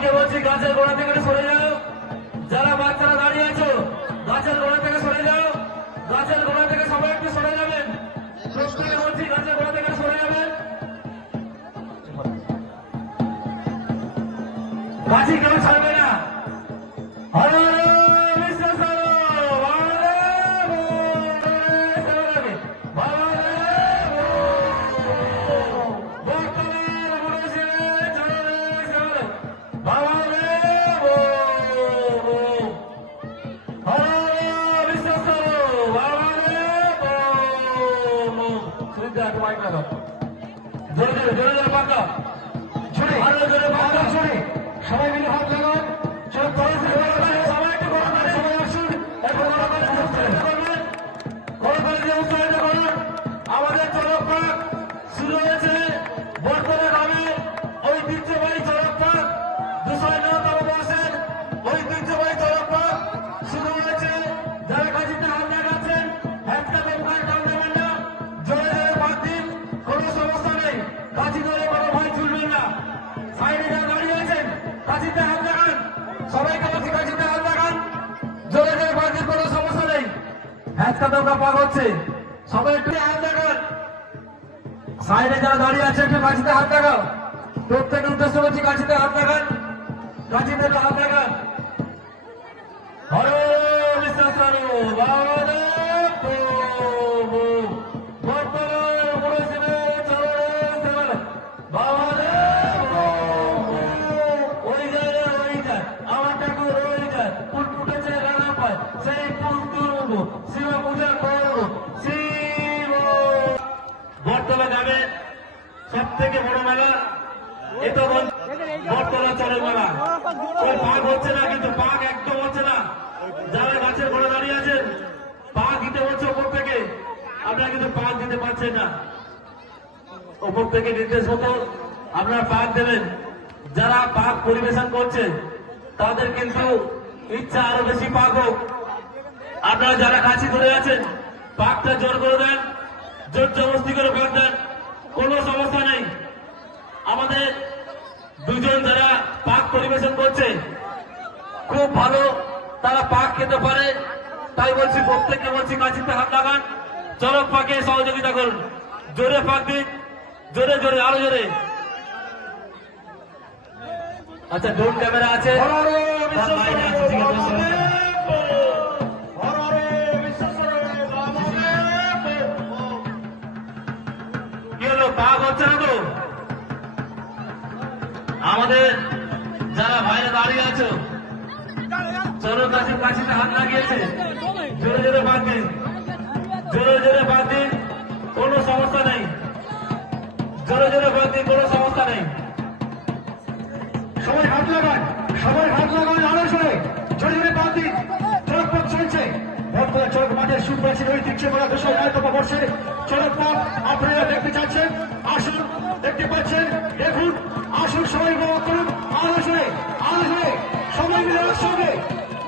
সবাইকে বলছি, গাছের গোড়া থেকে সরে যাও। যারা বাচ্চারা দাঁড়িয়ে আছো, গাছের গোড়া থেকে সরে যাও। গাছের গোড়া থেকে সবাই একটু সরে যাবেন। প্রত্যেকে বলছি, গাছের গোড়া থেকে সরে যাবেন। গাছি কেউ ছাড়বে সুবিধা তোমায় করো জোরে একটা দোকা পাক হচ্ছে। সবাই একটু হাত লাগান। সাইডে যারা দাঁড়িয়ে আছে, একটু কাজিতে হাত লাগাও। প্রত্যেকের উদ্দেশ্য বলছি কাজিতে হাত কাজিতে একটু হাত লাগান। হরে বিশ্বাস সব থেকে বড় মেলা, এ বটতলা চরক মেলা। ওই পাক হচ্ছে না, কিন্তু পাক একদম হচ্ছে না। যারা গাছের ঘরে দাঁড়িয়ে আছেন, পাক দিতে হচ্ছে ওপর থেকে। আপনারা কিন্তু পাক দিতে পারছেন না। ওপর থেকে নির্দেশ মতো আপনারা পাক দেবেন। যারা পাক পরিবেশন করছে তাদের কিন্তু ইচ্ছা আরও বেশি পাক হোক। আপনারা যারা কাছে ধরে আছেন, পাকটা জোর করে দেন, জোর জবস্তি করে পাক দেন। কোনো সমস্যা নেই আমাদের দুজন যারা পরিবেশন করছে। খুব ভালো তারা পাক খেতে পারে। তাই বলছি প্রত্যেককে বলছি কাছিতে হাত লাগান। চরক পাকে সহযোগিতা করুন। জোরে পাক দিন। জোরে জোরে আরও জোরে। আচ্ছা ড্রোন ক্যামেরা আছে। আমাদের দাঁড়িয়ে আছো? চলো কাছে কাছে হাত লাগিয়েছে। জোরে জোরে বাদ দিন। জোরে জোরে বাদ দিন। কোনো সমস্যা নেই। জোরে জোরে বাদ দিন, কোনো সমস্যা নেই। সবাই হাত লাগান। সবাই হাত লাগান আরও জোরে জোরে জোরে বাদ দিন। চড়ক চলছে। বর্তমান চড়ক মাঠের সুপ্রাচীন ঐতিহ্য করা দুশো নয়তম বর্ষে চড়ক আপনারা দেখতে চাচ্ছেন Okay.